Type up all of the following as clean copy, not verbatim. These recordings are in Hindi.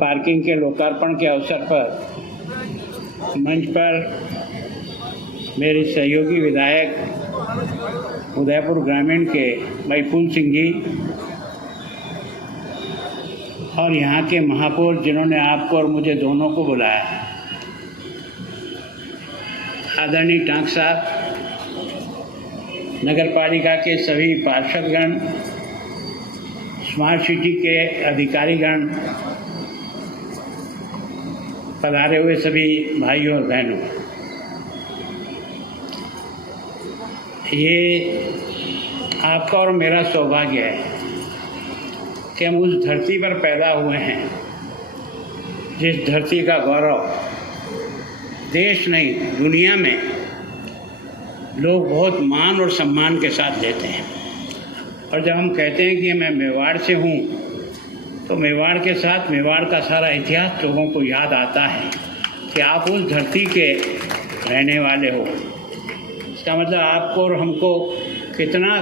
पार्किंग के लोकार्पण के अवसर पर मंच पर मेरे सहयोगी विधायक उदयपुर ग्रामीण के भाई फूल सिंह जी और यहाँ के महापौर जिन्होंने आपको और मुझे दोनों को बुलाया, आदरणीय टांक साहब, नगर पालिका के सभी पार्षदगण, स्मार्ट सिटी के अधिकारीगण, पधारे हुए सभी भाइयों और बहनों, ये आपका और मेरा सौभाग्य है कि हम उस धरती पर पैदा हुए हैं जिस धरती का गौरव देश नहीं दुनिया में लोग बहुत मान और सम्मान के साथ लेते हैं। और जब हम कहते हैं कि मैं मेवाड़ से हूँ तो मेवाड़ के साथ मेवाड़ का सारा इतिहास लोगों को याद आता है कि आप उस धरती के रहने वाले हो। इसका मतलब आपको और हमको कितना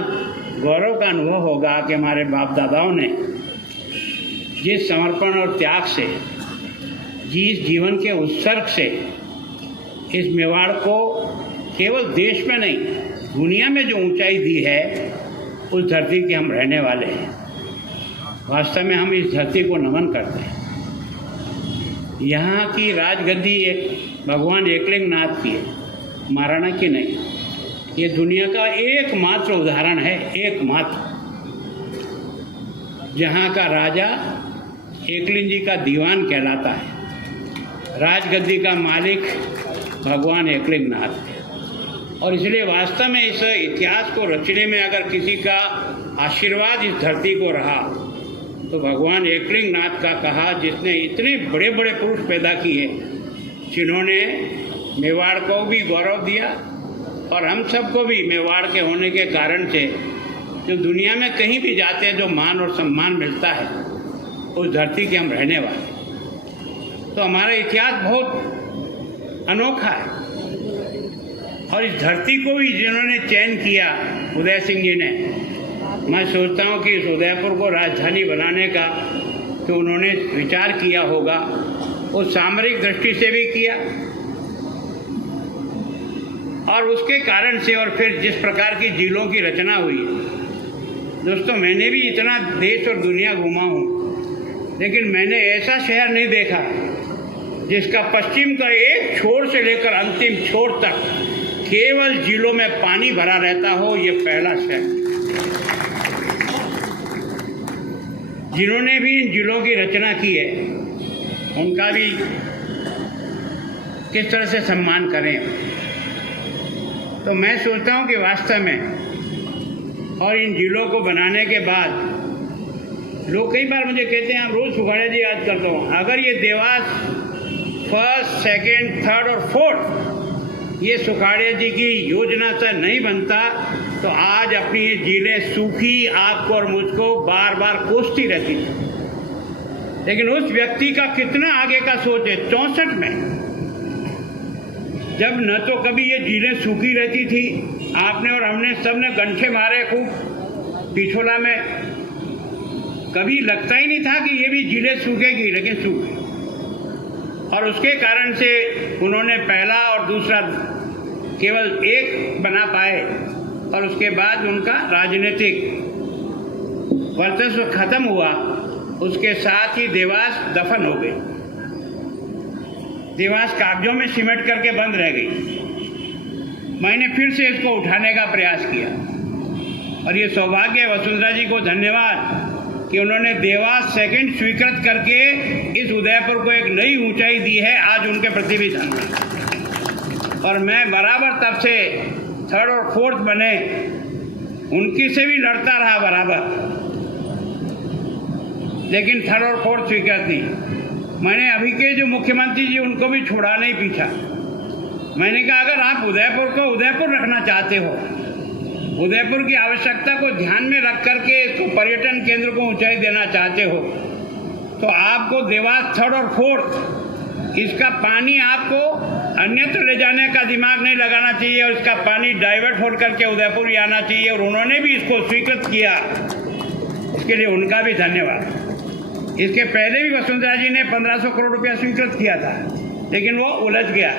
गौरव का अनुभव होगा कि हमारे बाप दादाओं ने जिस समर्पण और त्याग से, जिस जीवन के उत्सर्ग से इस मेवाड़ को केवल देश में नहीं दुनिया में जो ऊंचाई दी है, उस धरती के हम रहने वाले हैं। वास्तव में हम इस धरती को नमन करते हैं। यहाँ की राजगद्दी एक भगवान एकलिंग नाथ की है, महाराणा की नहीं। ये दुनिया का एकमात्र उदाहरण है, एकमात्र, जहाँ का राजा एकलिंग जी का दीवान कहलाता है, राजगद्दी का मालिक भगवान एकलिंग नाथ है। और इसलिए वास्तव में इस इतिहास को रचने में अगर किसी का आशीर्वाद इस धरती को रहा तो भगवान एकलिंग नाथ का कहा, जिसने इतने बड़े बड़े पुरुष पैदा किए, जिन्होंने मेवाड़ को भी गौरव दिया और हम सबको भी मेवाड़ के होने के कारण से जो दुनिया में कहीं भी जाते हैं जो मान और सम्मान मिलता है, उस धरती के हम रहने वाले। तो हमारा इतिहास बहुत अनोखा है और इस धरती को भी जिन्होंने चयन किया, उदय सिंह जी ने, मैं सोचता हूँ कि इस उदयपुर को राजधानी बनाने का तो उन्होंने विचार किया होगा, वो सामरिक दृष्टि से भी किया और उसके कारण से, और फिर जिस प्रकार की झीलों की रचना हुई। दोस्तों, मैंने भी इतना देश और दुनिया घूमा हूँ, लेकिन मैंने ऐसा शहर नहीं देखा जिसका पश्चिम का एक छोर से लेकर अंतिम छोर तक केवल झीलों में पानी भरा रहता हो। ये पहला शहर। जिन्होंने भी इन झीलों की रचना की है, उनका भी किस तरह से सम्मान करें। तो मैं सोचता हूँ कि वास्तव में, और इन झीलों को बनाने के बाद लोग कई बार मुझे कहते हैं, आप रोज़ सुखाड़िया जी याद करता हूँ, अगर ये देवास फर्स्ट, सेकेंड, थर्ड और फोर्थ ये सुखाड़िया जी की योजना से नहीं बनता तो आज अपनी ये झीलें सूखी आपको और मुझको बार बार कोसती रहती थी। लेकिन उस व्यक्ति का कितना आगे का सोच है। 64 में जब न तो कभी ये झीलें सूखी रहती थी, आपने और हमने सबने गंठे मारे खूब पिछोला में, कभी लगता ही नहीं था कि ये भी झीलें सूखेगी, लेकिन सूखी। और उसके कारण से उन्होंने पहला और दूसरा केवल एक बना पाए और उसके बाद उनका राजनीतिक वर्चस्व खत्म हुआ। उसके साथ ही देवास दफन हो गई, देवास कागजों में सिमट करके बंद रह गई। मैंने फिर से इसको उठाने का प्रयास किया और ये सौभाग्य है, वसुंधरा जी को धन्यवाद कि उन्होंने देवास सेकंड स्वीकृत करके इस उदयपुर को एक नई ऊंचाई दी है। आज उनके प्रति भी धन्यवाद। और मैं बराबर तब से थर्ड और फोर्थ बने, उनकी से भी लड़ता रहा बराबर, लेकिन थर्ड और फोर्थ स्वीकृत नहीं। मैंने अभी के जो मुख्यमंत्री जी उनको भी छोड़ा नहीं पीछा। मैंने कहा, अगर आप उदयपुर को उदयपुर रखना चाहते हो, उदयपुर की आवश्यकता को ध्यान में रख करके इसको पर्यटन केंद्र को ऊंचाई देना चाहते हो, तो आपको देवास थर्ड और फोर्थ, इसका पानी आपको अन्यत्र ले जाने का दिमाग नहीं लगाना चाहिए और इसका पानी डाइवर्ट हो करके उदयपुर ही आना चाहिए। और उन्होंने भी इसको स्वीकृत किया, इसके लिए उनका भी धन्यवाद। इसके पहले भी वसुंधरा जी ने 1500 करोड़ रुपया स्वीकृत किया था, लेकिन वो उलझ गया।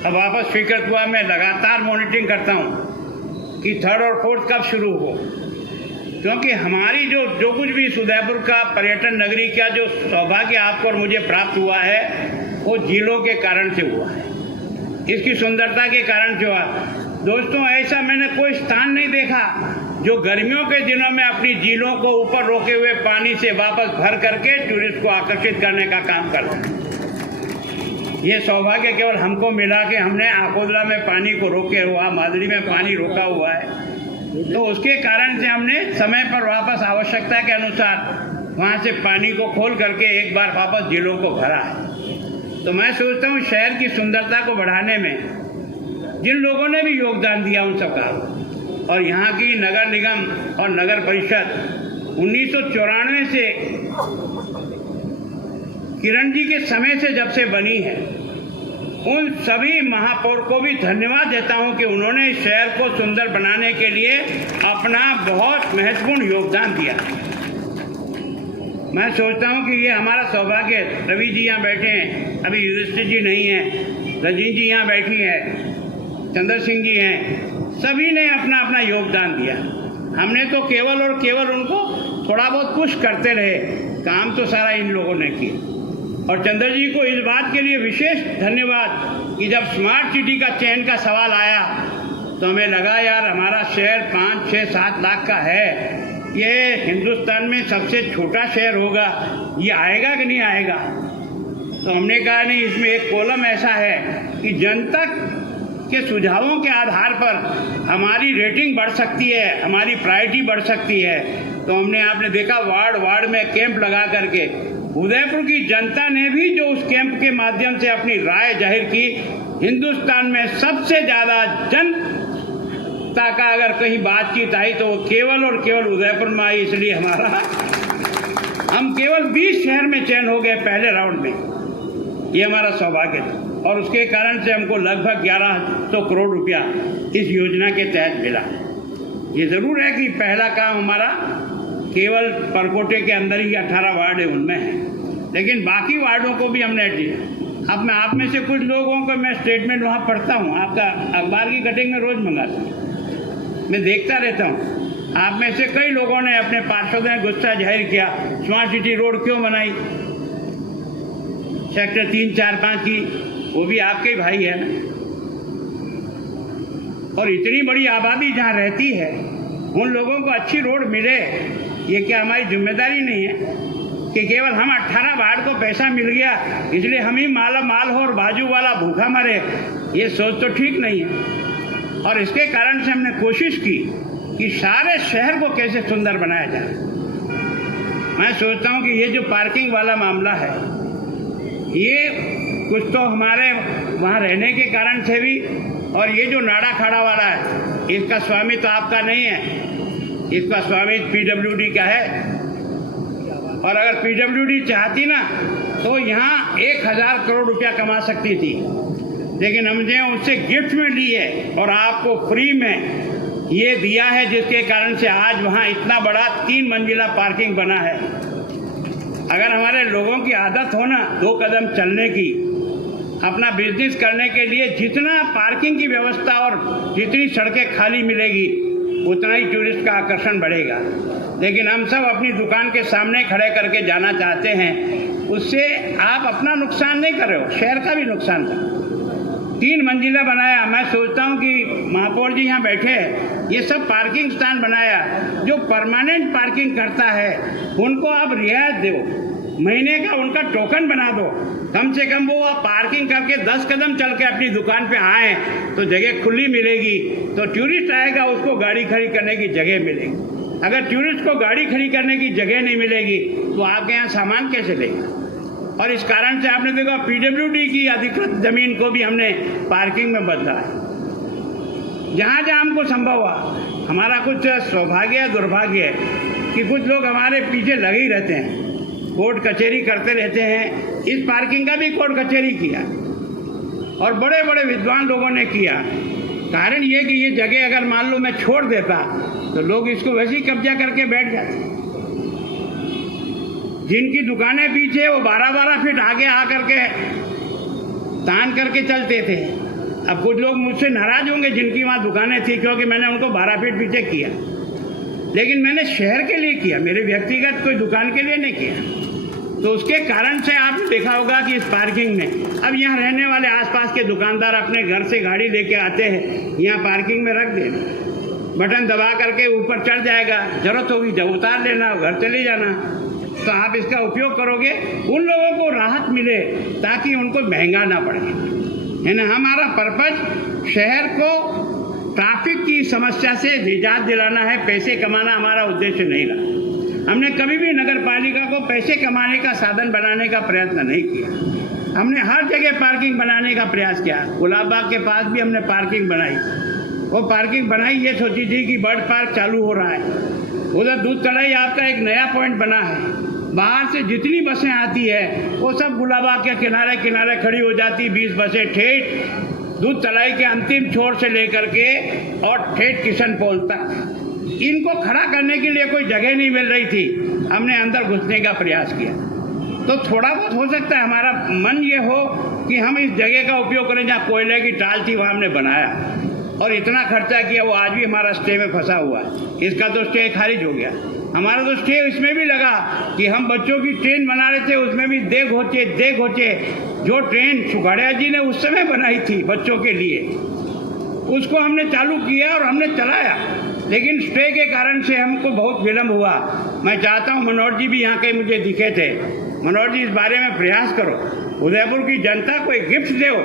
अब वापस स्वीकृत हुआ। मैं लगातार मॉनिटरिंग करता हूँ कि थर्ड और फोर्थ कब शुरू हो, क्योंकि हमारी जो कुछ भी इस उदयपुर का पर्यटन नगरी का जो सौभाग्य आपको और मुझे प्राप्त हुआ है, वो झीलों के कारण से हुआ है, इसकी सुंदरता के कारण से हुआ। दोस्तों, ऐसा मैंने कोई स्थान नहीं देखा जो गर्मियों के दिनों में अपनी झीलों को ऊपर रोके हुए पानी से वापस भर करके टूरिस्ट को आकर्षित करने का काम करता है। ये सौभाग्य केवल हमको मिला कि हमने आकोदला में पानी को रोके हुआ, मादड़ी में पानी रोका हुआ है, तो उसके कारण से हमने समय पर वापस आवश्यकता के अनुसार वहाँ से पानी को खोल करके एक बार वापस झीलों को भरा है। तो मैं सोचता हूँ शहर की सुंदरता को बढ़ाने में जिन लोगों ने भी योगदान दिया उन सबका, और यहाँ की नगर निगम और नगर परिषद 1994 से किरण जी के समय से जब से बनी है, उन सभी महापौर को भी धन्यवाद देता हूं कि उन्होंने इस शहर को सुंदर बनाने के लिए अपना बहुत महत्वपूर्ण योगदान दिया। मैं सोचता हूं कि ये हमारा सौभाग्य है। रवि जी यहाँ बैठे हैं, अभी युधिष्ठिर जी नहीं हैं, रजनी जी यहाँ बैठी हैं, चंद्र सिंह जी हैं, सभी ने अपना अपना योगदान दिया। हमने तो केवल और केवल उनको थोड़ा बहुत पुश करते रहे, काम तो सारा इन लोगों ने किया। और चंद्र जी को इस बात के लिए विशेष धन्यवाद कि जब स्मार्ट सिटी का चयन का सवाल आया तो हमें लगा यार हमारा शहर 5, 6, 7 लाख का है, ये हिंदुस्तान में सबसे छोटा शहर होगा, ये आएगा कि नहीं आएगा। तो हमने कहा नहीं, इसमें एक कॉलम ऐसा है कि जनता के सुझावों के आधार पर हमारी रेटिंग बढ़ सकती है, हमारी प्रायोरिटी बढ़ सकती है। तो हमने, आपने देखा, वार्ड में कैंप लगा करके उदयपुर की जनता ने भी जो उस कैंप के माध्यम से अपनी राय जाहिर की, हिंदुस्तान में सबसे ज़्यादा जनता का अगर कहीं बातचीत आई तो वो केवल और केवल उदयपुर में आई। इसलिए हम केवल 20 शहर में चयन हो गए पहले राउंड में। ये हमारा सौभाग्य था और उसके कारण से हमको लगभग 1100 करोड़ रुपया इस योजना के तहत मिला। ये ज़रूर है कि पहला काम हमारा केवल परकोटे के अंदर ही 18 वार्ड है उनमें है, लेकिन बाकी वार्डों को भी हमने दिया। अब मैं आप में से कुछ लोगों को मैं स्टेटमेंट वहाँ पढ़ता हूँ, आपका अखबार की कटिंग में रोज़ मंगाता हूँ, मैं देखता रहता हूँ। आप में से कई लोगों ने अपने पार्षदों ने गुस्सा जाहिर किया, स्मार्ट सिटी रोड क्यों बनाई सेक्टर 3, 4, 5 की, वो भी आपके ही भाई है ना। और इतनी बड़ी आबादी जहाँ रहती है उन लोगों को अच्छी रोड मिले, ये क्या हमारी जिम्मेदारी नहीं है कि केवल हम 18 वार्ड को पैसा मिल गया इसलिए हम ही माला माल हो और बाजू वाला भूखा मरे। ये सोच तो ठीक नहीं है। और इसके कारण से हमने कोशिश की कि सारे शहर को कैसे सुंदर बनाया जाए। मैं सोचता हूँ कि ये जो पार्किंग वाला मामला है, ये कुछ तो हमारे वहाँ रहने के कारण से भी, और ये जो नाड़ा खाड़ा वाला है इसका स्वामी तो आपका नहीं है, इसका स्वामी PWD का है। और अगर PWD चाहती ना तो यहाँ 1000 करोड़ रुपया कमा सकती थी, लेकिन हमने उससे गिफ्ट में ली है और आपको फ्री में ये दिया है, जिसके कारण से आज वहाँ इतना बड़ा 3 मंजिला पार्किंग बना है। अगर हमारे लोगों की आदत हो ना 2 कदम चलने की, अपना बिजनेस करने के लिए जितना पार्किंग की व्यवस्था और जितनी सड़कें खाली मिलेगी उतना ही टूरिस्ट का आकर्षण बढ़ेगा। लेकिन हम सब अपनी दुकान के सामने खड़े करके जाना चाहते हैं, उससे आप अपना नुकसान नहीं कर रहे हो, शहर का भी नुकसान कर। 3 मंजिला बनाया। मैं सोचता हूँ कि महापौर जी यहाँ बैठे हैं, ये सब पार्किंग स्थान बनाया। जो परमानेंट पार्किंग करता है उनको आप रियायत दो, महीने का उनका टोकन बना दो, कम से कम वो पार्किंग करके 10 कदम चल के अपनी दुकान पे आए तो जगह खुली मिलेगी, तो टूरिस्ट आएगा उसको गाड़ी खड़ी करने की जगह मिलेगी। अगर टूरिस्ट को गाड़ी खड़ी करने की जगह नहीं मिलेगी तो आपके यहाँ सामान कैसे लेगा। और इस कारण से आपने देखा PWD की अधिकृत जमीन को भी हमने पार्किंग में बदला है। जहाँ जहाँ हमको संभव हुआ, हमारा कुछ सौभाग्य है दुर्भाग्य है कि कुछ लोग हमारे पीछे लगे ही रहते हैं, कोर्ट कचहरी करते रहते हैं। इस पार्किंग का भी कोर्ट कचहरी किया और बड़े बड़े विद्वान लोगों ने किया। कारण ये कि ये जगह अगर मान लो मैं छोड़ देता तो लोग इसको वैसे ही कब्जा करके बैठ जाते। जिनकी दुकानें पीछे वो 12-12 फीट आगे आकर के तान करके चलते थे। अब कुछ लोग मुझसे नाराज होंगे जिनकी वहाँ दुकानें थी, क्योंकि मैंने उनको 12 फीट पीछे किया, लेकिन मैंने शहर के लिए किया, मेरे व्यक्तिगत कोई दुकान के लिए नहीं किया। तो उसके कारण से आपने देखा होगा कि इस पार्किंग में अब यहाँ रहने वाले आसपास के दुकानदार अपने घर से गाड़ी लेके आते हैं, यहाँ पार्किंग में रख देना, बटन दबा करके ऊपर चढ़ जाएगा, जरूरत होगी जब उतार लेना, घर चले जाना। तो आप इसका उपयोग करोगे, उन लोगों को राहत मिले ताकि उनको महंगा ना पड़े, है ना। हमारा पर्पज शहर को ट्रैफिक की समस्या से निजात दिलाना है, पैसे कमाना हमारा उद्देश्य नहीं रहा। हमने कभी भी नगर पालिका को पैसे कमाने का साधन बनाने का प्रयत्न नहीं किया। हमने हर जगह पार्किंग बनाने का प्रयास किया। गुलाब बाग के पास भी हमने पार्किंग बनाई। वो पार्किंग बनाई ये सोची थी कि बर्ड पार्क चालू हो रहा है, उधर दूध कढ़ाई आपका एक नया पॉइंट बना है, बाहर से जितनी बसें आती है वो सब गुलाब बाग के किनारे किनारे खड़ी हो जाती, 20 बसें ठेठ दूध तलाई के अंतिम छोर से लेकर के और ठेठ किशन पोल तक। इनको खड़ा करने के लिए कोई जगह नहीं मिल रही थी, हमने अंदर घुसने का प्रयास किया। तो थोड़ा बहुत हो सकता है हमारा मन ये हो कि हम इस जगह का उपयोग करें, जहाँ कोयले की टाल थी वहाँ हमने बनाया और इतना खर्चा किया, वो आज भी हमारा स्टे में फंसा हुआ है। इसका तो स्टे खारिज हो गया। हमारा तो स्टे इसमें भी लगा कि हम बच्चों की ट्रेन बना रहे थे, उसमें भी देख होचे जो ट्रेन सुखाड़िया जी ने उस समय बनाई थी बच्चों के लिए, उसको हमने चालू किया और हमने चलाया, लेकिन स्टे के कारण से हमको बहुत विलम्ब हुआ। मैं चाहता हूँ मनोहर जी भी यहाँ के मुझे दिखे थे, मनोहर जी इस बारे में प्रयास करो, उदयपुर की जनता को एक गिफ्ट दो।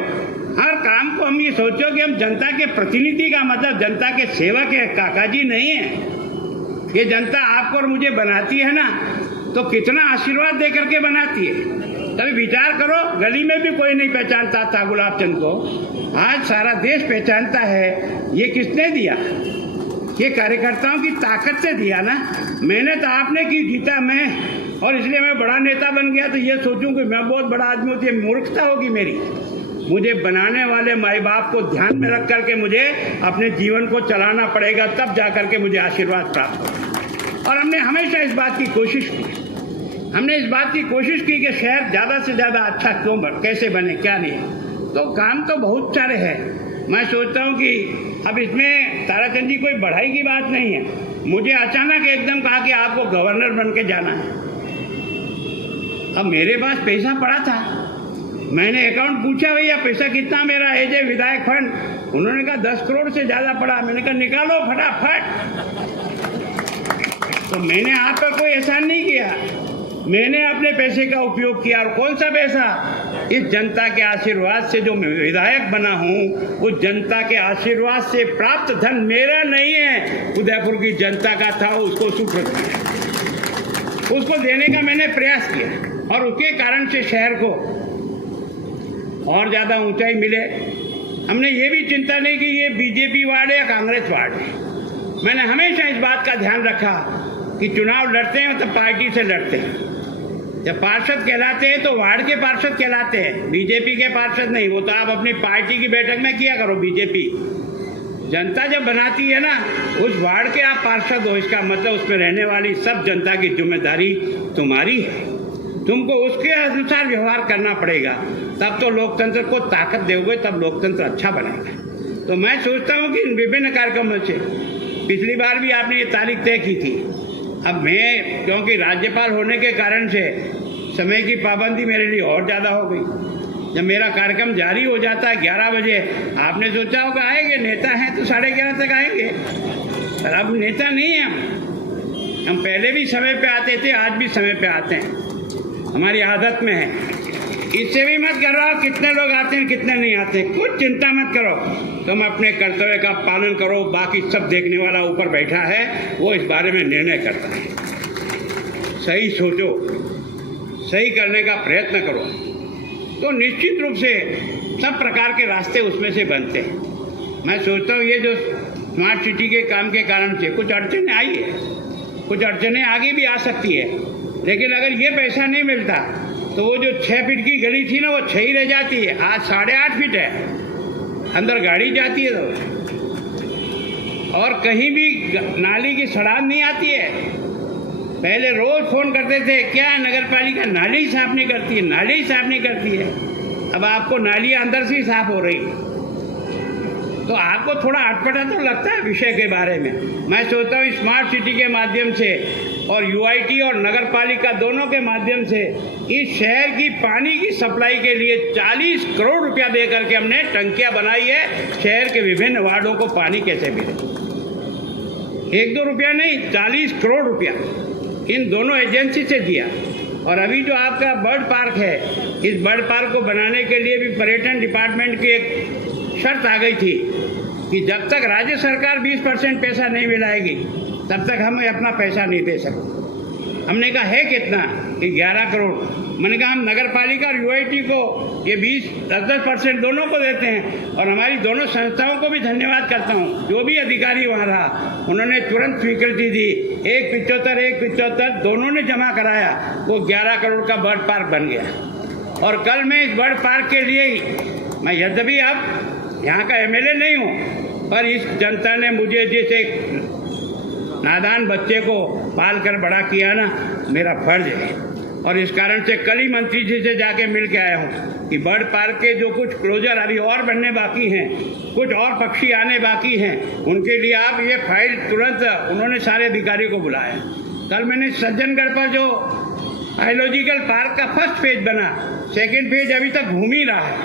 हर काम को हम ये सोचो कि हम जनता के प्रतिनिधि का मतलब जनता के सेवक है, काका जी नहीं है। ये जनता आपको और मुझे बनाती है ना, तो कितना आशीर्वाद दे करके बनाती है। तभी विचार करो, गली में भी कोई नहीं पहचानता था गुलाब चंद को, आज सारा देश पहचानता है। ये किसने दिया? ये कार्यकर्ताओं की ताकत से दिया ना। मेहनत आपने की, जीता मैं, और इसलिए मैं बड़ा नेता बन गया तो ये सोचूं कि मैं बहुत बड़ा आदमी होती है, मूर्खता होगी मेरी। मुझे बनाने वाले माई बाप को ध्यान में रख करके मुझे अपने जीवन को चलाना पड़ेगा, तब जा करके मुझे आशीर्वाद प्राप्त होगा। और हमने हमेशा इस बात की कोशिश की, हमने इस बात की कोशिश की कि शहर ज़्यादा से ज़्यादा अच्छा क्यों कैसे बने, क्या नहीं। तो काम तो बहुत सारे हैं। मैं सोचता हूँ कि अब इसमें ताराचंद जी कोई बढ़ाई की बात नहीं है। मुझे अचानक एकदम कहा कि आपको गवर्नर बन के जाना है। अब मेरे पास पैसा पड़ा था, मैंने अकाउंट पूछा, भैया पैसा कितना मेरा एज ए विधायक फंड? उन्होंने कहा 10 करोड़ से ज़्यादा पड़ा। मैंने कहा निकालो फटाफट। तो मैंने आप पर कोई एहसान नहीं किया, मैंने अपने पैसे का उपयोग किया। और कौन सा पैसा? इस जनता के आशीर्वाद से जो मैं विधायक बना हूँ, उस जनता के आशीर्वाद से प्राप्त धन मेरा नहीं है, उदयपुर की जनता का था। उसको सुपुर्द किया, उसको देने का मैंने प्रयास किया, और उसके कारण से शहर को और ज़्यादा ऊंचाई मिले। हमने ये भी चिंता नहीं कि ये बीजेपी वार्ड है या कांग्रेस वार्ड है। मैंने हमेशा इस बात का ध्यान रखा कि चुनाव लड़ते हैं मतलब पार्टी से लड़ते हैं। जब पार्षद कहलाते हैं तो वार्ड के पार्षद कहलाते हैं, बीजेपी के पार्षद नहीं। वो तो आप अपनी पार्टी की बैठक में किया करो। बीजेपी जनता जब बनाती है ना, उस वार्ड के आप पार्षद हो, इसका मतलब उसमें रहने वाली सब जनता की जिम्मेदारी तुम्हारी है। तुमको उसके अनुसार व्यवहार करना पड़ेगा, तब तो लोकतंत्र को ताकत दोगे, तब लोकतंत्र अच्छा बनेगा। तो मैं सोचता हूँ कि इन विभिन्न कार्यक्रमों से, पिछली बार भी आपने ये तारीख तय की थी। अब मैं क्योंकि राज्यपाल होने के कारण से समय की पाबंदी मेरे लिए और ज़्यादा हो गई। जब मेरा कार्यक्रम जारी हो जाता है 11 बजे, आपने सोचा होगा आएंगे, नेता हैं तो 11:30 तक आएंगे, पर अब नेता नहीं है हम पहले भी समय पे आते थे, आज भी समय पे आते हैं, हमारी आदत में है। इससे भी मत कर रहा कितने लोग आते हैं कितने नहीं आते, कुछ चिंता मत करो, तुम अपने कर्तव्य का पालन करो। बाकी सब देखने वाला ऊपर बैठा है, वो इस बारे में निर्णय करता है। सही सोचो, सही करने का प्रयत्न करो, तो निश्चित रूप से सब प्रकार के रास्ते उसमें से बनते हैं। मैं सोचता हूँ ये जो स्मार्ट सिटी के काम के कारण से कुछ अड़चने आई है, कुछ अड़चने आगे भी आ सकती है, लेकिन अगर ये पैसा नहीं मिलता तो वो जो 6 फीट की गली थी ना, वो 6 ही रह जाती है। आज 8.5 फीट है, अंदर गाड़ी जाती है तो, और कहीं भी नाली की सड़ान नहीं आती है। पहले रोज फोन करते थे, क्या नगर पालिका नाली ही साफ नहीं करती है, नाली ही साफ नहीं करती है। अब आपको नालियाँ अंदर से ही साफ हो रही, तो आपको थोड़ा अटपटा तो लगता है विषय के बारे में। मैं सोचता हूँ स्मार्ट सिटी के माध्यम से और यूआईटी और नगर पालिका दोनों के माध्यम से इस शहर की पानी की सप्लाई के लिए 40 करोड़ रुपया दे करके हमने टंकियाँ बनाई है। शहर के विभिन्न वार्डों को पानी कैसे मिले, 1-2 रुपया नहीं, 40 करोड़ रुपया इन दोनों एजेंसी से दिया। और अभी जो आपका बर्ड पार्क है, इस बर्ड पार्क को बनाने के लिए भी पर्यटन डिपार्टमेंट की एक शर्त आ गई थी कि जब तक राज्य सरकार 20% पैसा नहीं मिलाएगी तब तक हम अपना पैसा नहीं दे सकते। हमने कहा है कितना, कि 11 करोड़। मैंने कहा हम नगर पालिका और यूआईटी को ये 10% दोनों को देते हैं। और हमारी दोनों संस्थाओं को भी धन्यवाद करता हूँ, जो भी अधिकारी वहाँ रहा उन्होंने तुरंत स्वीकृति दी। 175 दोनों ने जमा कराया, वो 11 करोड़ का बर्ड पार्क बन गया। और कल मैं इस बर्ड पार्क के लिए ही, मैं यद्यपि अब यहाँ का एमएलए नहीं हूँ, पर इस जनता ने मुझे जैसे नादान बच्चे को पाल कर बड़ा किया ना, मेरा फर्ज है। और इस कारण से कल ही मंत्री जी से जाके मिल के आया हूँ कि बर्ड पार्क के जो कुछ क्लोजर अभी और बनने बाकी हैं, कुछ और पक्षी आने बाकी हैं, उनके लिए आप ये फाइल तुरंत, उन्होंने सारे अधिकारी को बुलाया। कल मैंने सज्जनगढ़ पर जो बायोलॉजिकल पार्क का फर्स्ट फेज बना, सेकेंड फेज अभी तक घूम ही रहा है,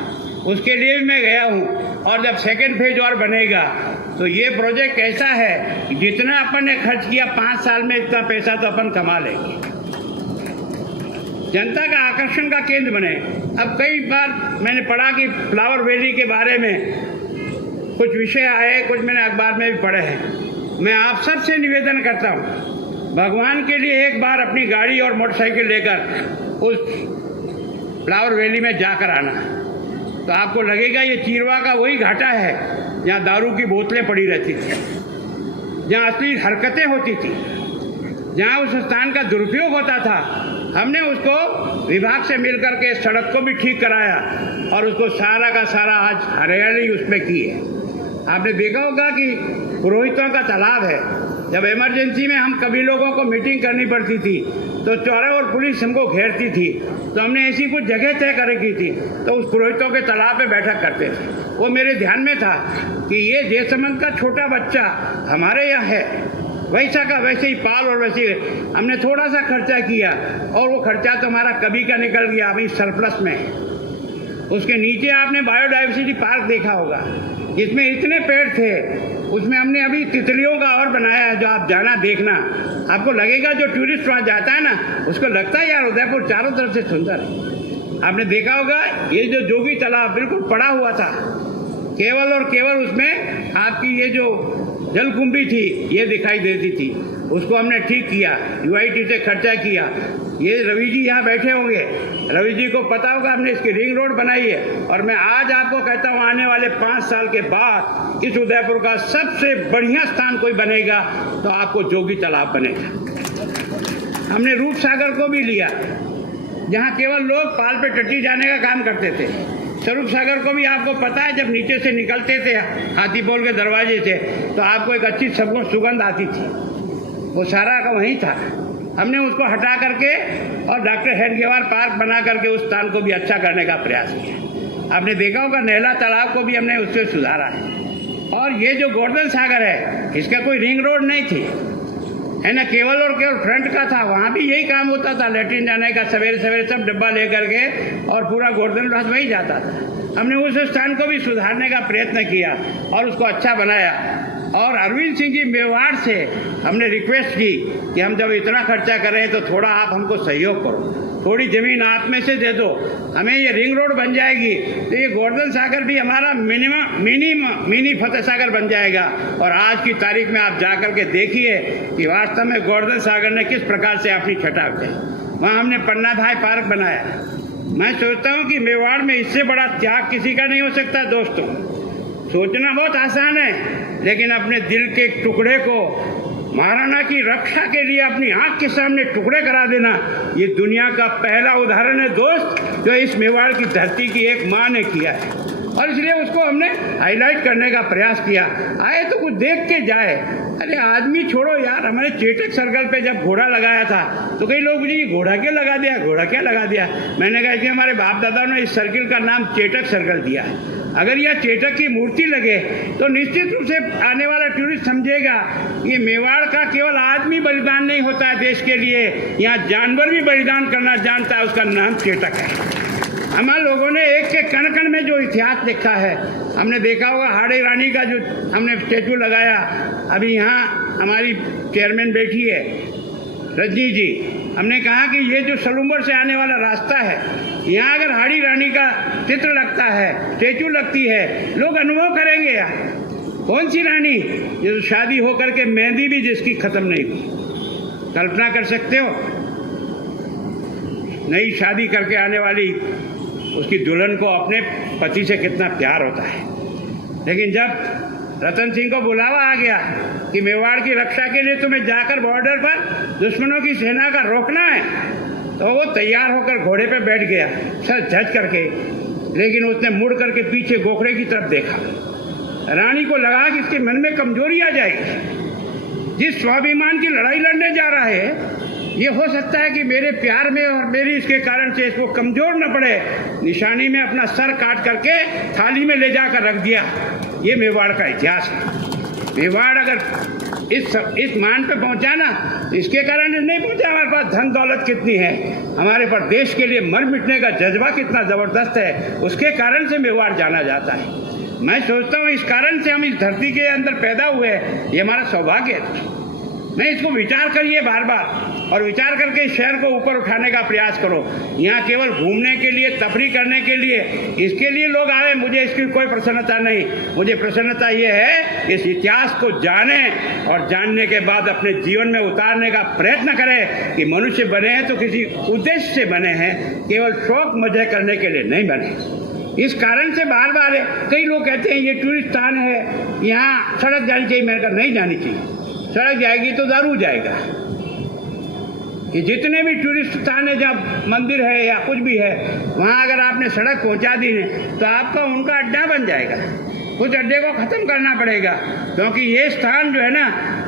उसके लिए भी मैं गया हूँ। और जब सेकेंड फेज और बनेगा तो ये प्रोजेक्ट ऐसा है कि जितना अपन ने खर्च किया 5 साल में इतना पैसा तो अपन कमा लेंगे, जनता का आकर्षण का केंद्र बने। अब कई बार मैंने पढ़ा कि फ्लावर वैली के बारे में कुछ विषय आए, कुछ मैंने अखबार में भी पढ़े हैं। मैं आप सबसे निवेदन करता हूँ, भगवान के लिए एक बार अपनी गाड़ी और मोटरसाइकिल लेकर उस फ्लावर वैली में जाकर आना, तो आपको लगेगा ये चीरवा का वही घाटा है जहाँ दारू की बोतलें पड़ी रहती थी, जहाँ असली हरकतें होती थी, जहाँ उस स्थान का दुरुपयोग होता था। हमने उसको विभाग से मिलकर के सड़क को भी ठीक कराया और उसको सारा का सारा आज हरियाली उसमें की है। आपने देखा होगा कि पुरोहितों का तालाब है, जब इमरजेंसी में हम कभी लोगों को मीटिंग करनी पड़ती थी तो चौराहे और पुलिस हमको घेरती थी, तो हमने ऐसी कुछ जगह तय कर रखी थी, तो उस पुरोहितों के तालाब पे बैठक करते थे। वो मेरे ध्यान में था कि ये जयसमंद का छोटा बच्चा हमारे यहाँ है, वैसा का वैसे ही पाल और वैसे हमने थोड़ा सा खर्चा किया और वो खर्चा तो हमारा कभी का निकल गया, अभी सरप्लस में है। उसके नीचे आपने बायोडाइवर्सिटी पार्क देखा होगा, जिसमें इतने पेड़ थे, उसमें हमने अभी तितलियों का और बनाया है, जो आप जाना देखना, आपको लगेगा जो टूरिस्ट वहाँ जाता है ना उसको लगता है यार उदयपुर चारों तरफ से सुंदर है। आपने देखा होगा ये जो जोगी तालाब बिल्कुल पड़ा हुआ था, केवल और केवल उसमें आपकी ये जो जलकुंभी थी ये दिखाई देती थी, उसको हमने ठीक किया, यूआईटी से खर्चा किया। ये रवि जी यहाँ बैठे होंगे, रवि जी को पता होगा हमने इसकी रिंग रोड बनाई है। और मैं आज आपको कहता हूँ आने वाले 5 साल के बाद इस उदयपुर का सबसे बढ़िया स्थान कोई बनेगा तो आपको जोगी तालाब बनेगा। हमने रूप सागर को भी लिया, जहाँ केवल लोग पाल पे टट्टी जाने का काम करते थे। स्वरूप सागर को भी आपको पता है, जब नीचे से निकलते थे हाथीपोल के दरवाजे से तो आपको एक अच्छी सुगंध आती थी, वो सारा का वहीं था। हमने उसको हटा करके और डॉक्टर हेडगेवार पार्क बना करके उस स्थान को भी अच्छा करने का प्रयास किया। आपने देखा होगा नैला तालाब को भी हमने उससे सुधारा है। और ये जो गोवर्धन सागर है, इसका कोई रिंग रोड नहीं थी, है ना, केवल और केवल फ्रंट का था। वहाँ भी यही काम होता था, लेटरिन जाने का, सवेरे सवेरे सब डब्बा लेकर के और पूरा गोवर्धन राज वही जाता था। हमने उस स्थान को भी सुधारने का प्रयत्न किया और उसको अच्छा बनाया। और अरविंद सिंह जी मेवाड़ से हमने रिक्वेस्ट की कि हम जब इतना खर्चा कर रहे हैं तो थोड़ा आप हमको सहयोग करो, थोड़ी ज़मीन आप में से दे दो, हमें ये रिंग रोड बन जाएगी तो ये गोवर्धन सागर भी हमारा मिनी फतेह सागर बन जाएगा। और आज की तारीख में आप जाकर के देखिए कि वास्तव में गोवर्धन सागर ने किस प्रकार से अपनी छटा उठाई। वहाँ हमने पन्ना भाई पार्क बनाया। मैं सोचता हूँ कि मेवाड़ में इससे बड़ा त्याग किसी का नहीं हो सकता। दोस्तों, सोचना बहुत आसान है, लेकिन अपने दिल के टुकड़े को महाराणा की रक्षा के लिए अपनी आंख के सामने टुकड़े करा देना, ये दुनिया का पहला उदाहरण है दोस्त, जो इस मेवाड़ की धरती की एक माँ ने किया है। और इसलिए उसको हमने हाईलाइट करने का प्रयास किया। आए तो कुछ देख के जाए। अरे आदमी छोड़ो यार, हमारे चेटक सर्कल पे जब घोड़ा लगाया था तो कई लोग मुझे घोड़ा क्या लगा दिया, घोड़ा क्या लगा दिया। मैंने कहा कि हमारे बाप दादाओं ने इस सर्किल का नाम चेटक सर्कल दिया है। अगर यह चेटक की मूर्ति लगे तो निश्चित रूप से आने वाला टूरिस्ट समझेगा ये मेवाड़ का केवल आदमी बलिदान नहीं होता है देश के लिए, यहाँ जानवर भी बलिदान करना जानता है, उसका नाम चेटक है। हमारे लोगों ने एक के कण कण में जो इतिहास देखा है, हमने देखा होगा हाड़े रानी का जो हमने स्टेचू लगाया, अभी यहाँ हमारी चेयरमैन बैठी है रजनी जी, हमने कहा कि ये जो सलूम्बर से आने वाला रास्ता है, यहाँ अगर हाड़ी रानी का चित्र लगता है, स्टेचू लगती है, लोग अनुभव करेंगे यार कौन सी रानी जो शादी होकर के मेहंदी भी जिसकी खत्म नहीं हुई। कल्पना कर सकते हो, नई शादी करके आने वाली उसकी दुल्हन को अपने पति से कितना प्यार होता है। लेकिन जब रतन सिंह को बुलावा आ गया कि मेवाड़ की रक्षा के लिए तुम्हें जाकर बॉर्डर पर दुश्मनों की सेना का रोकना है, तो वो तैयार होकर घोड़े पे बैठ गया सर झज करके, लेकिन उसने मुड़ करके पीछे गोखरे की तरफ देखा। रानी को लगा कि इसके मन में कमजोरी आ जाएगी, जिस स्वाभिमान की लड़ाई लड़ने जा रहा है ये हो सकता है कि मेरे प्यार में और मेरी इसके कारण से इसको कमजोर न पड़े। निशानी में अपना सर काट करके थाली में ले जाकर रख दिया। ये मेवाड़ का इतिहास है। मेवाड़ अगर इस मान पे पहुंचा ना, इसके कारण नहीं पहुंचा। हमारे पास धन दौलत कितनी है, हमारे पास देश के लिए मर मिटने का जज्बा कितना जबरदस्त है, उसके कारण से मेवाड़ जाना जाता है। मैं सोचता हूँ इस कारण से हम इस धरती के अंदर पैदा हुए हैं, ये हमारा सौभाग्य है। मैं इसको विचार करिए बार बार, और विचार करके इस शहर को ऊपर उठाने का प्रयास करो। यहाँ केवल घूमने के लिए, तफरीह करने के लिए, इसके लिए लोग आए, मुझे इसकी कोई प्रसन्नता नहीं। मुझे प्रसन्नता ये है इस इतिहास को जाने और जानने के बाद अपने जीवन में उतारने का प्रयत्न करें कि मनुष्य बने हैं तो किसी उद्देश्य से बने हैं, केवल शौक मजे करने के लिए नहीं बने। इस कारण से बार बार कई लोग कहते हैं ये टूरिस्ट स्थान है, यहाँ सड़क जानी चाहिए। मैंने कहा नहीं जानी चाहिए, सड़क जाएगी तो दारू जाएगा। कि जितने भी टूरिस्ट स्थान है, जब मंदिर है या कुछ भी है, वहाँ अगर आपने सड़क पहुँचा दी है तो आपका उनका अड्डा बन जाएगा। उस अड्डे को ख़त्म करना पड़ेगा, क्योंकि ये स्थान जो है ना,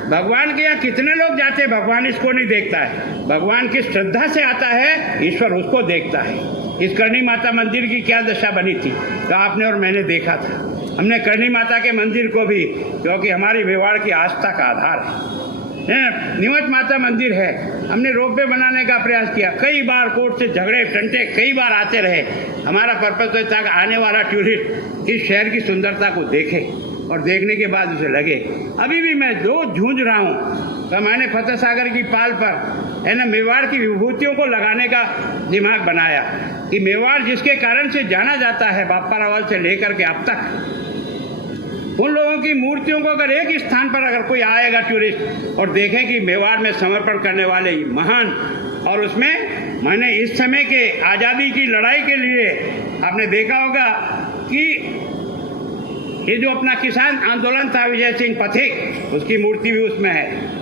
भगवान के यहाँ कितने लोग जाते हैं, भगवान इसको नहीं देखता है। भगवान की श्रद्धा से आता है, ईश्वर उसको देखता है। इस करणी माता मंदिर की क्या दशा बनी थी तो आपने और मैंने देखा था। हमने करणी माता के मंदिर को भी, क्योंकि हमारी मेवाड़ की आस्था का आधार है, निवट माता मंदिर है, हमने रोपवे बनाने का प्रयास किया। कई बार कोर्ट से झगड़े टंटे कई बार आते रहे। हमारा पर्पज तो था कि आने वाला टूरिस्ट इस शहर की सुंदरता को देखे, और देखने के बाद उसे लगे। अभी भी मैं रोज जूझ रहा हूँ, तो मैंने फतेह सागर की पाल पर है ना मेवाड़ की विभूतियों को लगाने का दिमाग बनाया कि मेवाड़ जिसके कारण से जाना जाता है, बापा रावल से लेकर के अब तक, उन लोगों की मूर्तियों को अगर एक स्थान पर अगर कोई आएगा टूरिस्ट और देखें कि मेवाड़ में समर्पण करने वाले महान, और उसमें मैंने इस समय के आज़ादी की लड़ाई के लिए आपने देखा होगा कि ये जो अपना किसान आंदोलन था, विजय सिंह पथिक, उसकी मूर्ति भी उसमें है।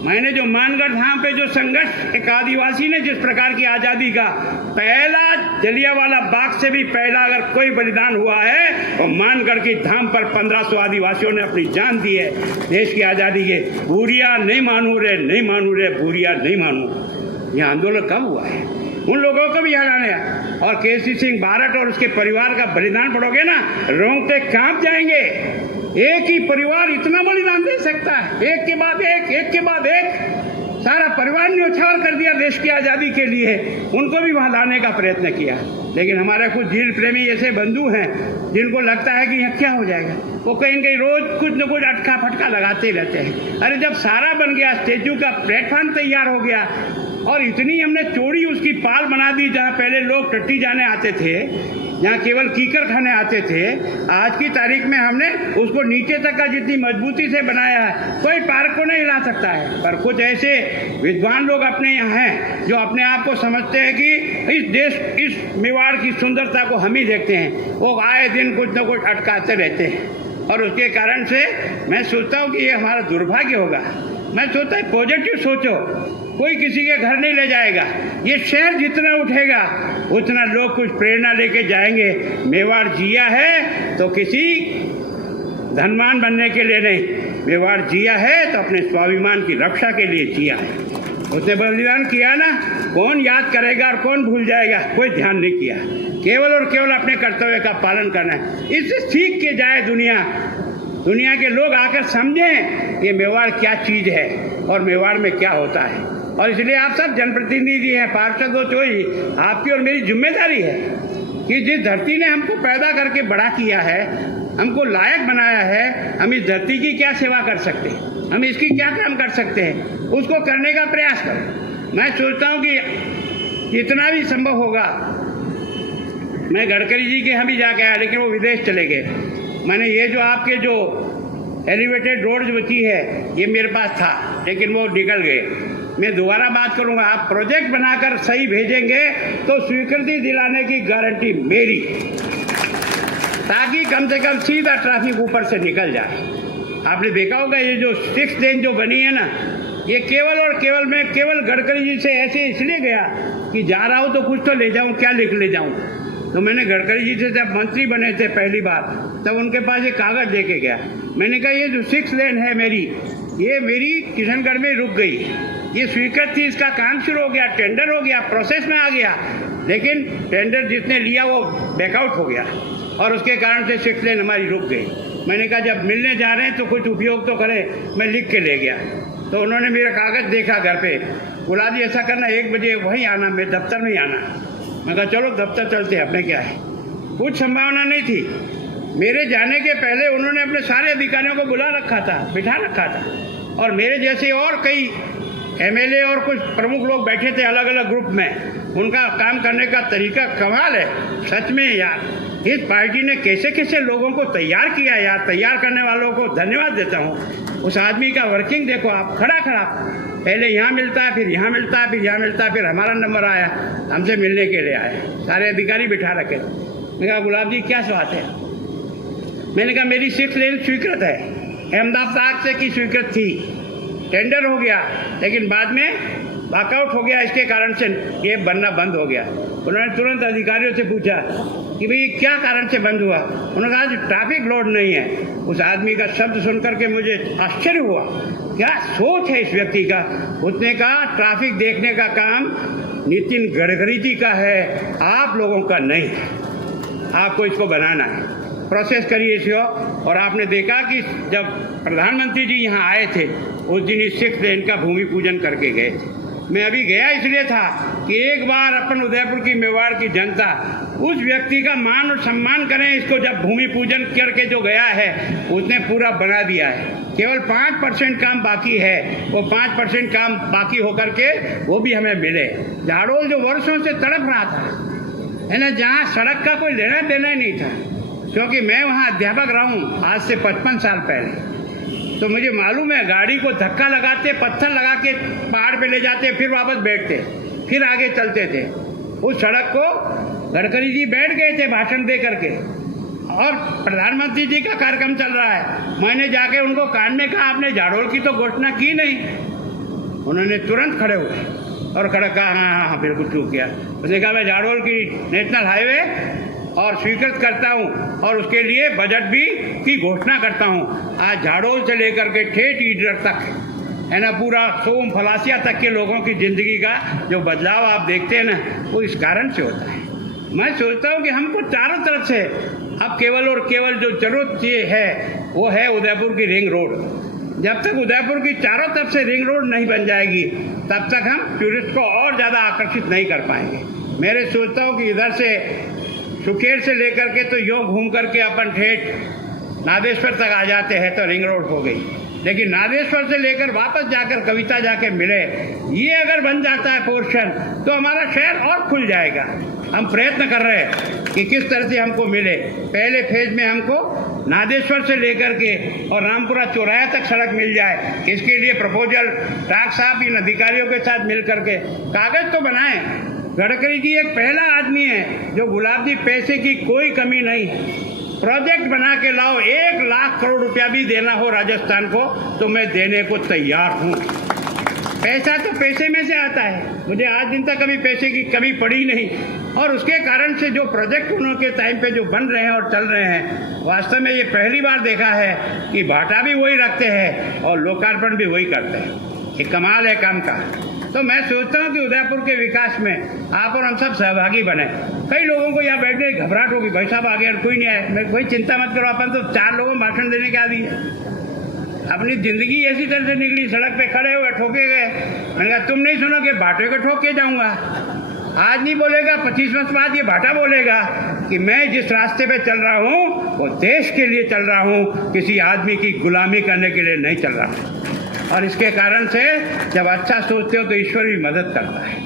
मैंने जो मानगढ़ धाम पे जो संघर्ष एक आदिवासी ने जिस प्रकार की आज़ादी का पहला, जलियांवाला बाग से भी पहला अगर कोई बलिदान हुआ है तो मानगढ़ की धाम पर 1500 आदिवासियों ने अपनी जान दी है देश की आज़ादी के। भूरिया नहीं मानू रे, नहीं मानू रे, भूरिया नहीं मानू। यह आंदोलन कब हुआ है, उन लोगों को भी याद आने। और केसी सिंह बारट और उसके परिवार का बलिदान पढ़ोगे ना, रोंगटे कांप जाएंगे। एक ही परिवार इतना बलिदान दे सकता है, एक के बाद एक, एक के बाद एक। सारा परिवार न्योछावर कर दिया देश की आज़ादी के लिए, उनको भी वहाँ लाने का प्रयत्न किया। लेकिन हमारे कुछ झील प्रेमी ऐसे बंधु हैं जिनको लगता है कि यह क्या हो जाएगा, वो कहीं न कहीं रोज कुछ न कुछ अटका फटका लगाते रहते हैं। अरे जब सारा बन गया, स्टेचू का प्लेटफॉर्म तैयार हो गया, और इतनी हमने चौड़ी उसकी पाल बना दी, जहाँ पहले लोग टट्टी जाने आते थे, जहाँ केवल कीकर खाने आते थे, आज की तारीख में हमने उसको नीचे तक का जितनी मजबूती से बनाया है, कोई पार्क को नहीं हिला सकता है। पर कुछ ऐसे विद्वान लोग अपने यहाँ हैं जो अपने आप को समझते हैं कि इस देश, इस मेवाड़ की सुंदरता को हम ही देखते हैं। वो आए दिन कुछ न कुछ अटकाते रहते हैं, और उसके कारण से मैं सोचता हूँ कि ये हमारा दुर्भाग्य होगा। मैं सोचता है पॉजिटिव सोचो, कोई किसी के घर नहीं ले जाएगा। ये शहर जितना उठेगा उतना लोग कुछ प्रेरणा लेके जाएंगे। मेवाड़ जिया है तो किसी धनवान बनने के लिए नहीं, मेवाड़ जिया है तो अपने स्वाभिमान की रक्षा के लिए जिया है। उसने बलिदान किया ना, कौन याद करेगा और कौन भूल जाएगा, कोई ध्यान नहीं किया। केवल और केवल अपने कर्तव्य का पालन करना है। इससे सीख के जाए दुनिया के लोग आकर समझें कि मेवाड़ क्या चीज़ है और मेवाड़ में क्या होता है। और इसलिए आप सब जनप्रतिनिधि हैं, पार्षद हो, तो ही आपकी और मेरी जिम्मेदारी है कि जिस धरती ने हमको पैदा करके बड़ा किया है, हमको लायक बनाया है, हम इस धरती की क्या सेवा कर सकते हैं, हम इसकी क्या काम कर सकते हैं, उसको करने का प्रयास करें। मैं सोचता हूँ कि जितना भी संभव होगा, मैं गडकरी जी के यहाँ भी जाके आया, लेकिन वो विदेश चले गए। मैंने ये जो आपके जो एलिवेटेड रोड जो बची है, ये मेरे पास था, लेकिन वो निकल गए। मैं दोबारा बात करूंगा, आप प्रोजेक्ट बनाकर सही भेजेंगे तो स्वीकृति दिलाने की गारंटी मेरी, ताकि कम से कम सीधा ट्रैफिक ऊपर से निकल जाए। आपने देखा होगा ये जो 6 लेन जो बनी है ना, ये केवल और केवल मैं केवल गडकरी जी से ऐसे इसलिए गया कि जा रहा हूँ तो कुछ तो ले जाऊँ, क्या लिख ले जाऊँ। तो मैंने गडकरी जी से जब मंत्री बने थे पहली बार, तब उनके पास एक कागज़ दे के गया। मैंने कहा ये जो 6 लेन है मेरी, ये मेरी किशनगढ़ में रुक गई, ये स्वीकृत थी, इसका काम शुरू हो गया, टेंडर हो गया, प्रोसेस में आ गया, लेकिन टेंडर जिसने लिया वो बैकआउट हो गया और उसके कारण से 6 लेन हमारी रुक गई। मैंने कहा जब मिलने जा रहे हैं तो कुछ उपयोग तो करें। मैं लिख के ले गया, तो उन्होंने मेरा कागज़ देखा घर पे, बोला जी ऐसा करना 1 बजे वहीं आना, मेरे दफ्तर में ही आना। मैं कहा चलो दफ्तर चलते हैं, अपने क्या है। कुछ संभावना नहीं थी। मेरे जाने के पहले उन्होंने अपने सारे अधिकारियों को बुला रखा था, बिठा रखा था, और मेरे जैसे और कई एमएलए और कुछ प्रमुख लोग बैठे थे अलग अलग ग्रुप में। उनका काम करने का तरीका कमाल है सच में यार। इस पार्टी ने कैसे कैसे लोगों को तैयार किया यार, तैयार करने वालों को धन्यवाद देता हूँ। उस आदमी का वर्किंग देखो आप, खड़ा पहले यहाँ मिलता है, फिर यहाँ मिलता है, फिर यहाँ मिलता है, फिर हमारा नंबर आया, हमसे मिलने के लिए आया, सारे अधिकारी बिठा रखे। मैंने कहा गुलाब जी क्या बात है। मैंने कहा मेरी 6 लेन स्वीकृत है, अहमदाबाद से की स्वीकृत थी, टेंडर हो गया, लेकिन बाद में वॉकआउट हो गया, इसके कारण से ये बनना बंद हो गया। उन्होंने तुरंत अधिकारियों से पूछा कि भाई क्या कारण से बंद हुआ। उन्होंने कहा ट्रैफिक लोड नहीं है। उस आदमी का शब्द सुनकर के मुझे आश्चर्य हुआ, क्या सोच है इस व्यक्ति का। उसने कहा ट्रैफिक देखने का काम नितिन गडकरी जी का है, आप लोगों का नहीं है, आपको इसको बनाना है, प्रोसेस करिए इसको। और आपने देखा कि जब प्रधानमंत्री जी यहाँ आए थे उस दिन इस 6 लेन का भूमि पूजन करके गए थे। मैं अभी गया इसलिए था कि एक बार अपन उदयपुर की मेवाड़ की जनता उस व्यक्ति का मान और सम्मान करें। इसको जब भूमि पूजन करके जो गया है उसने पूरा बना दिया है, केवल 5% काम बाकी है, वो 5% काम बाकी होकर के वो भी हमें मिले। झाड़ोल जो वर्षों से तड़प रहा था है ना, जहाँ सड़क का कोई लेना देना ही नहीं था, क्योंकि मैं वहाँ अध्यापक रहा हूँ आज से 55 साल पहले, तो मुझे मालूम है गाड़ी को धक्का लगाते, पत्थर लगा के पहाड़ पे ले जाते, फिर वापस बैठते, फिर आगे चलते थे। उस सड़क को गडकरी जी बैठ गए थे भाषण दे करके, और प्रधानमंत्री जी का कार्यक्रम चल रहा है। मैंने जाके उनको कान में कहा आपने झाड़ोल की तो घोषणा की नहीं। उन्होंने तुरंत खड़े हुए और खड़ा कहा हाँ हाँ बिल्कुल चूक किया। उसने कहा मैं झाड़ोल की नेशनल हाईवे और स्वीकृत करता हूं और उसके लिए बजट भी की घोषणा करता हूं। आज झाड़ोल से लेकर के ठेठ ईडर तक है ना, पूरा सोम फलासिया तक के लोगों की ज़िंदगी का जो बदलाव आप देखते हैं ना, वो इस कारण से होता है। मैं सोचता हूं कि हमको चारों तरफ से अब केवल और केवल जो जरूरत ये है वो है उदयपुर की रिंग रोड। जब तक उदयपुर की चारों तरफ से रिंग रोड नहीं बन जाएगी तब तक हम टूरिस्ट को और ज़्यादा आकर्षित नहीं कर पाएंगे। मेरे सोचता हूँ कि इधर से सुकेर से लेकर के तो यूँ घूम करके अपन ठेठ नादेश्वर तक आ जाते हैं तो रिंग रोड हो गई, लेकिन नादेश्वर से लेकर वापस जाकर कविता जाके मिले, ये अगर बन जाता है पोर्शन तो हमारा शहर और खुल जाएगा। हम प्रयत्न कर रहे हैं कि किस तरह से हमको मिले। पहले फेज में हमको नादेश्वर से लेकर के और रामपुरा चौराहा तक सड़क मिल जाए, इसके लिए प्रपोजल डाक साहब इन अधिकारियों के साथ मिल करके कागज तो बनाएं। गडकरी जी एक पहला आदमी है जो गुलाब जी पैसे की कोई कमी नहीं है, प्रोजेक्ट बना के लाओ, 1 लाख करोड़ रुपया भी देना हो राजस्थान को तो मैं देने को तैयार हूँ। पैसा तो पैसे में से आता है, मुझे आज दिन तक कभी पैसे की कमी पड़ी नहीं। और उसके कारण से जो प्रोजेक्ट उनके टाइम पे जो बन रहे हैं और चल रहे हैं, वास्तव में ये पहली बार देखा है कि भाटा भी वही रखते हैं और लोकार्पण भी वही करते हैं। ये कमाल है काम का। तो मैं सोचता हूँ कि उदयपुर के विकास में आप और हम सब सहभागी बने। कई लोगों को यहाँ बैठने की घबराहट होगी, भाई साहब आ गया कोई नहीं आया। मैं कोई चिंता मत करो, अपन तो 4 लोगों को भाषण देने के आदी है। अपनी ज़िंदगी ऐसी तरह से निकली, सड़क पे खड़े हुए ठोके गए। मैंने कहा तुम नहीं सुनोगे, भाटे को ठोक के जाऊँगा। आज नहीं बोलेगा, 25 वर्ष बाद ये भाटा बोलेगा कि मैं जिस रास्ते पे चल रहा हूँ वो देश के लिए चल रहा हूँ, किसी आदमी की गुलामी करने के लिए नहीं चल रहा। और इसके कारण से जब अच्छा सोचते हो तो ईश्वर भी मदद करता है।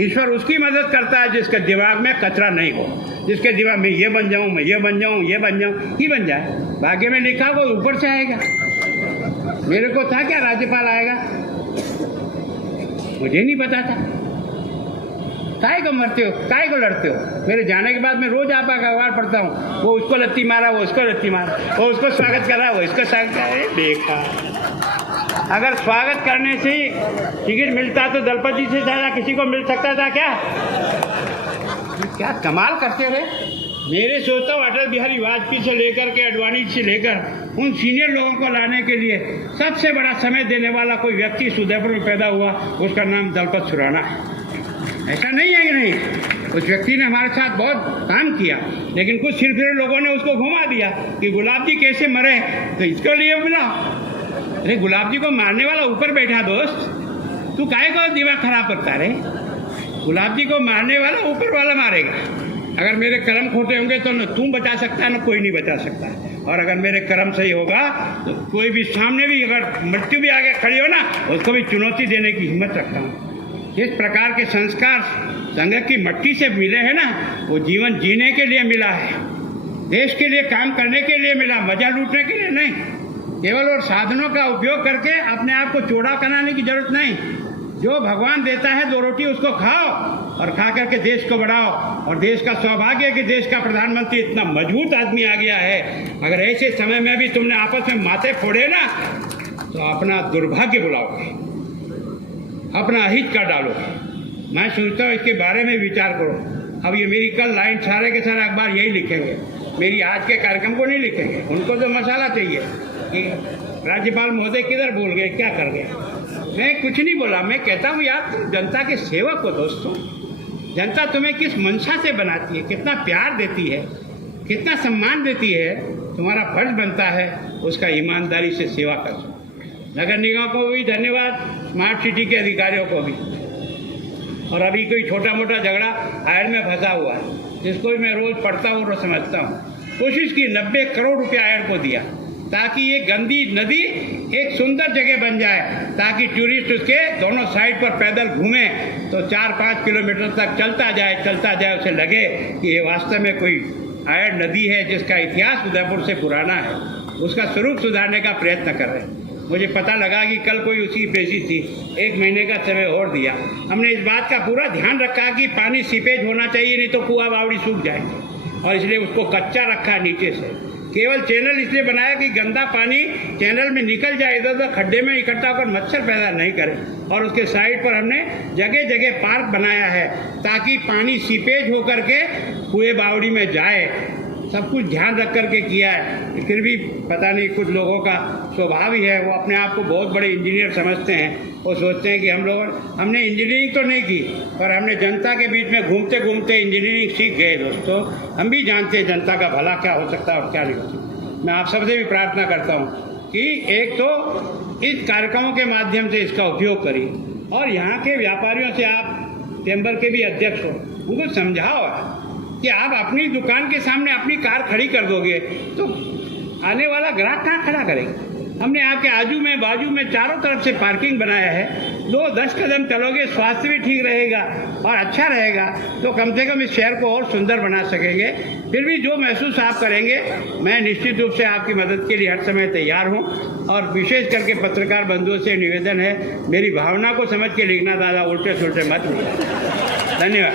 ईश्वर उसकी मदद करता है जिसके दिमाग में कचरा नहीं हो, जिसके दिमाग में ये बन जाऊँ, मैं ये बन जाऊँ, ये बन जाऊँ, ही बन जाए। भाग्य में लिखा वो ऊपर से आएगा। मेरे को था क्या राज्यपाल आएगा, मुझे नहीं पता था। काय को मरते हो, काय को लड़ते हो। मेरे जाने के बाद मैं रोज आपका अखबार पढ़ता हूँ, वो उसको लत्ती मारा, वो उसको लत्ती मारा, वो उसको स्वागत करा, वो इसको स्वागत करा। देखा, अगर स्वागत करने से टिकट मिलता तो दलपति से ज़्यादा किसी को मिल सकता था क्या? क्या कमाल करते रहे। मेरे सोचता हूँ अटल बिहारी वाजपेयी से लेकर के अडवाणी से लेकर उन सीनियर लोगों को लाने के लिए सबसे बड़ा समय देने वाला कोई व्यक्ति उदयपुर में पैदा हुआ, उसका नाम दलपत सुराणा है। ऐसा नहीं है कि नहीं, उस व्यक्ति ने हमारे साथ बहुत काम किया, लेकिन कुछ सिरफिरे लोगों ने उसको घुमा दिया कि गुलाब जी कैसे मरे तो इसके लिए मिला। अरे गुलाब जी को मारने वाला ऊपर बैठा दोस्त, तू काहे को दिमाग खराब करता रे। गुलाब जी को मारने वाला ऊपर वाला मारेगा। अगर मेरे कर्म खोटे होंगे तो न तू बचा सकता है, न कोई नहीं बचा सकता है। और अगर मेरे कर्म सही होगा तो कोई भी सामने भी अगर मृत्यु भी आगे खड़ी हो ना, उसको भी चुनौती देने की हिम्मत रखता हूँ। जिस प्रकार के संस्कार संघ की मट्टी से मिले हैं ना, वो जीवन जीने के लिए मिला है, देश के लिए काम करने के लिए मिला, मजा लूटने के लिए नहीं। केवल और साधनों का उपयोग करके अपने आप को चौड़ा कराने की जरूरत नहीं। जो भगवान देता है 2 रोटी उसको खाओ और खा करके देश को बढ़ाओ। और देश का सौभाग्य है कि देश का प्रधानमंत्री इतना मजबूत आदमी आ गया है। अगर ऐसे समय में भी तुमने आपस में माथे फोड़े ना तो अपना दुर्भाग्य बुलाओगे, अपना अहित कर डालोगे। मैं सोचता हूँ इसके बारे में विचार करो। अब ये मेरी कल लाइन सारे के सारे अखबार यही लिखेंगे, मेरी आज के कार्यक्रम को नहीं लिखेंगे। उनको तो मसाला चाहिए कि राज्यपाल महोदय किधर भूल गए, क्या कर गए। मैं कुछ नहीं बोला, मैं कहता हूँ यार तुम जनता के सेवक हो दोस्तों। जनता तुम्हें किस मंशा से बनाती है, कितना प्यार देती है, कितना सम्मान देती है, तुम्हारा फर्ज बनता है उसका ईमानदारी से सेवा करो। नगर निगम को भी धन्यवाद, स्मार्ट सिटी के अधिकारियों को भी। और अभी कोई छोटा मोटा झगड़ा आयर में फंसा हुआ है, जिसको भी मैं रोज़ पढ़ता हूँ और समझता हूँ। कोशिश की 90 करोड़ रुपया आयर को दिया ताकि ये गंदी नदी एक सुंदर जगह बन जाए, ताकि टूरिस्ट उसके दोनों साइड पर पैदल घूमे तो 4-5 किलोमीटर तक चलता जाए, उसे लगे कि ये वास्तव में कोई आयर नदी है जिसका इतिहास उदयपुर से पुराना है। उसका स्वरूप सुधारने का प्रयत्न कर रहे हैं। मुझे पता लगा कि कल कोई उसकी पेशी थी, 1 महीने का समय और दिया। हमने इस बात का पूरा ध्यान रखा कि पानी सीपेज होना चाहिए, नहीं तो कुआं बावड़ी सूख जाएंगे, और इसलिए उसको कच्चा रखा नीचे से। केवल चैनल इसलिए बनाया कि गंदा पानी चैनल में निकल जाए, इधर उधर खड्डे में इकट्ठा होकर मच्छर पैदा नहीं करे। और उसके साइड पर हमने जगह जगह पार्क बनाया है ताकि पानी सीपेज होकर के कुएं बावड़ी में जाए। सब कुछ ध्यान रख करके किया है। फिर भी पता नहीं कुछ लोगों का स्वभाव ही है, वो अपने आप को बहुत बड़े इंजीनियर समझते हैं। वो सोचते हैं कि हमने इंजीनियरिंग तो नहीं की, पर हमने जनता के बीच में घूमते घूमते इंजीनियरिंग सीख गए। दोस्तों, हम भी जानते हैं जनता का भला क्या हो सकता है और क्या नहीं हो सकता। मैं आप सबसे भी प्रार्थना करता हूँ कि एक तो इस कार्यक्रमों के माध्यम से इसका उपयोग करिए, और यहाँ के व्यापारियों से, आप चैम्बर के भी अध्यक्ष हो, उनको समझाओ कि आप अपनी दुकान के सामने अपनी कार खड़ी कर दोगे तो आने वाला ग्राहक कहाँ खड़ा करेगा। हमने आपके आजू में बाजू में चारों तरफ से पार्किंग बनाया है। 2-10 कदम चलोगे, स्वास्थ्य भी ठीक रहेगा और अच्छा रहेगा, तो कम से कम इस शहर को और सुंदर बना सकेंगे। फिर भी जो महसूस आप करेंगे, मैं निश्चित रूप से आपकी मदद के लिए हर समय तैयार हूँ। और विशेष करके पत्रकार बंधुओं से निवेदन है, मेरी भावना को समझ के लिखना, दादा उल्टे सुल्टे मत लिखना। धन्यवाद।